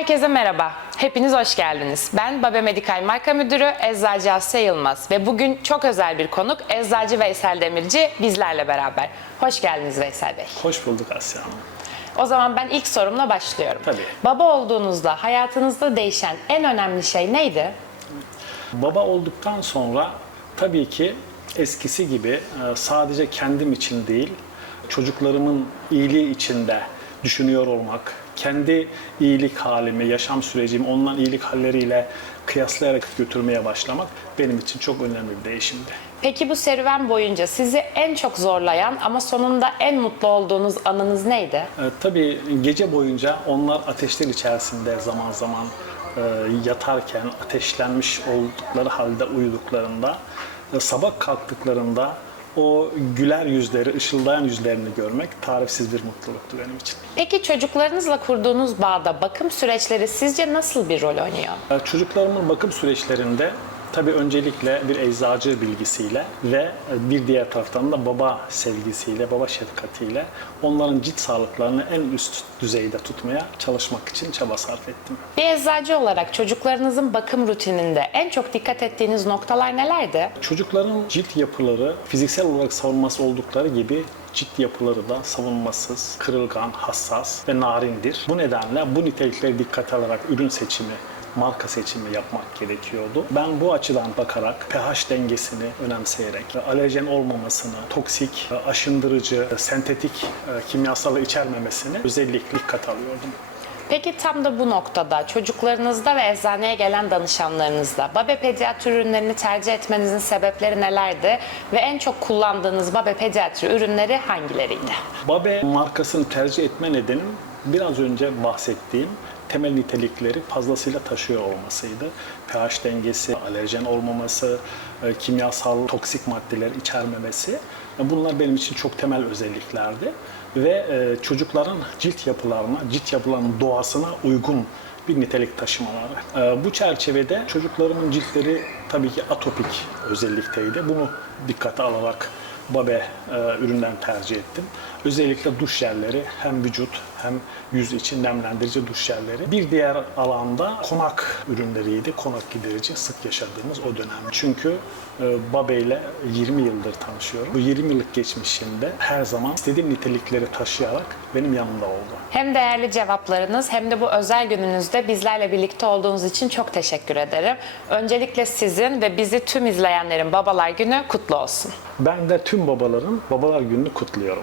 Herkese merhaba. Hepiniz hoş geldiniz. Ben Babe Medikal Marka Müdürü Eczacı Asya Yılmaz ve bugün çok özel bir konuk Eczacı Veysel Demirci bizlerle beraber. Hoş geldiniz Veysel Bey. Hoş bulduk Asya Hanım. O zaman ben ilk sorumla başlıyorum. Tabii. Baba olduğunuzda hayatınızda değişen en önemli şey neydi? Baba olduktan sonra tabii ki eskisi gibi e, sadece kendim için değil, çocuklarımın iyiliği için de düşünüyor olmak, kendi iyilik halimi, yaşam sürecimi onların iyilik halleriyle kıyaslayarak götürmeye başlamak benim için çok önemli bir değişimdi. Peki bu serüven boyunca sizi en çok zorlayan ama sonunda en mutlu olduğunuz anınız neydi? E, tabii gece boyunca onlar ateşler içerisinde zaman zaman e, yatarken ateşlenmiş oldukları halde uyuduklarında e, sabah kalktıklarında o güler yüzleri, ışıldayan yüzlerini görmek tarifsiz bir mutluluktu benim için. Peki çocuklarınızla kurduğunuz bağda bakım süreçleri sizce nasıl bir rol oynuyor? E, Çocuklarımın bakım süreçlerinde tabii öncelikle bir eczacı bilgisiyle ve bir diğer taraftan da baba sevgisiyle, baba şefkatiyle onların cilt sağlıklarını en üst düzeyde tutmaya çalışmak için çaba sarf ettim. Bir eczacı olarak çocuklarınızın bakım rutininde en çok dikkat ettiğiniz noktalar nelerdi? Çocukların cilt yapıları fiziksel olarak savunması oldukları gibi cilt yapıları da savunmasız, kırılgan, hassas ve narindir. Bu nedenle bu nitelikleri dikkate alarak ürün seçimi, marka seçimi yapmak gerekiyordu. Ben bu açıdan bakarak pH dengesini önemseyerek, alerjen olmamasını, toksik, aşındırıcı, sentetik e, kimyasalı içermemesini özellikle dikkate alıyordum. Peki tam da bu noktada çocuklarınızda ve eczaneye gelen danışanlarınızda Babe pediatri ürünlerini tercih etmenizin sebepleri nelerdi ve en çok kullandığınız Babe pediatri ürünleri hangileriydi? Babe markasını tercih etme nedenim biraz önce bahsettiğim temel nitelikleri fazlasıyla taşıyor olmasıydı. pH dengesi, alerjen olmaması, e, kimyasal toksik maddeler içermemesi. E, Bunlar benim için çok temel özelliklerdi. Ve e, çocukların cilt yapılarına, cilt yapılarının doğasına uygun bir nitelik taşımaları. Bu çerçevede çocuklarımın ciltleri tabii ki atopik özellikteydi. Bunu dikkate alarak Babe üründen tercih ettim. Özellikle duş jelleri hem vücut hem yüz için nemlendirici duş jelleri. Bir diğer alanda konak ürünleriydi. Konak giderici sık yaşadığımız o dönem. Çünkü e, Babe ile 20 yıldır tanışıyorum. Bu 20 yıllık geçmişimde her zaman istediğim nitelikleri taşıyarak benim yanımda oldu. Hem değerli cevaplarınız hem de bu özel gününüzde bizlerle birlikte olduğunuz için çok teşekkür ederim. Öncelikle sizin ve bizi tüm izleyenlerin Babalar Günü kutlu olsun. Ben de tüm babaların Babalar Günü'nü kutluyorum.